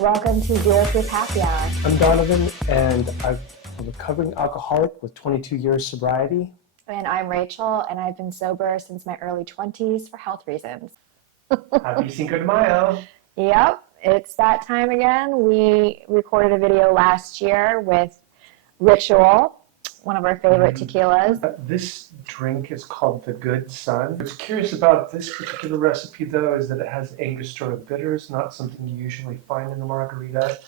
Welcome to Zero Proof Happy Hour. I'm Donovan, and I'm a recovering alcoholic with 22 years sobriety. And I'm Rachel, and I've been sober since my early 20s for health reasons. Happy Cinco de Mayo. Yep, it's that time again. We recorded a video last year with Ritual, one of our favorite tequilas. This drink is called the Good Son. What's curious about this particular recipe, though, is that it has Angostura bitters, not something you usually find in a margarita.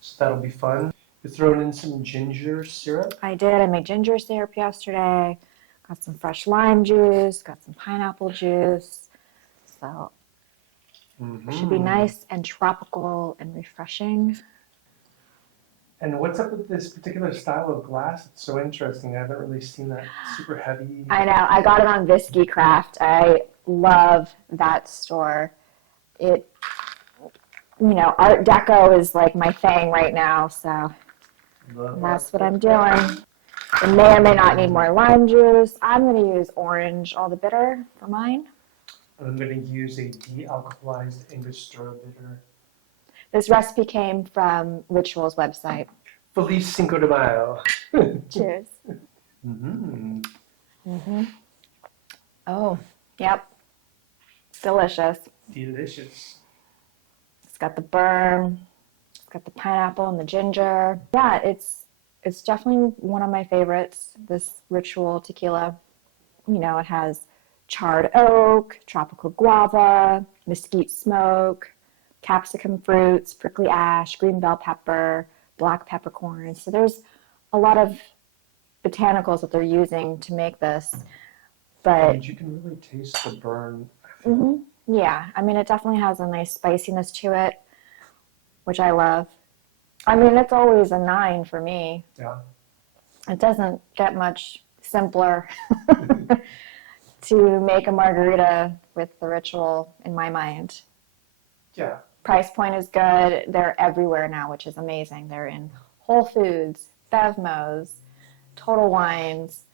So that'll be fun. You're throwing in some ginger syrup. I did. I made ginger syrup yesterday. Got some fresh lime juice. Got some pineapple juice. So it should be nice and tropical and refreshing. And what's up with this particular style of glass? It's so interesting. I haven't really seen that super heavy. I know. I got it on Whiskey Craft. I love that store. Art Deco is like my thing right now, so that's what I'm doing. It may or may not need more lime juice. I'm going to use orange, all the bitter for mine. I'm going to use a de-alcoholized Angostura bitter. This recipe came from Ritual's website. Feliz Cinco de Mayo. Cheers. Oh, yep. Delicious. Delicious. It's got the burn. It's got the pineapple and the ginger. Yeah, it's definitely one of my favorites, this Ritual tequila. It has charred oak, tropical guava, mesquite smoke, capsicum fruits, prickly ash, green bell pepper, black peppercorns. So there's a lot of botanicals that they're using to make this. But and you can really taste the burn. Yeah, it definitely has a nice spiciness to it, which I love. It's always a 9 for me. Yeah. It doesn't get much simpler to make a margarita with the Ritual in my mind. Yeah. Price point is good. They're everywhere now, which is amazing. They're in Whole Foods, Bevmo's, Total Wines,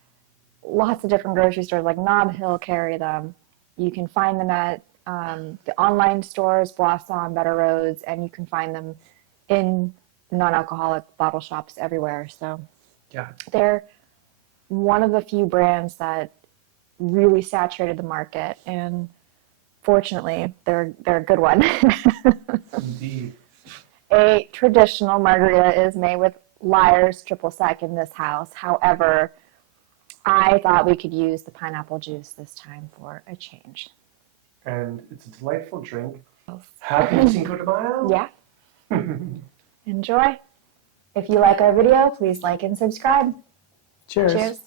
lots of different grocery stores like Nob Hill carry them. You can find them at the online stores, Boisson, Better Roads, and you can find them in non-alcoholic bottle shops everywhere. So Yeah. they're one of the few brands that really saturated the market, and fortunately, they're a good one. Indeed. A traditional margarita is made with Lyre's triple sec in this house. However, I thought we could use the pineapple juice this time for a change. And it's a delightful drink. Happy Cinco de Mayo. Yeah. Enjoy. If you like our video, please like and subscribe. Cheers. Cheers.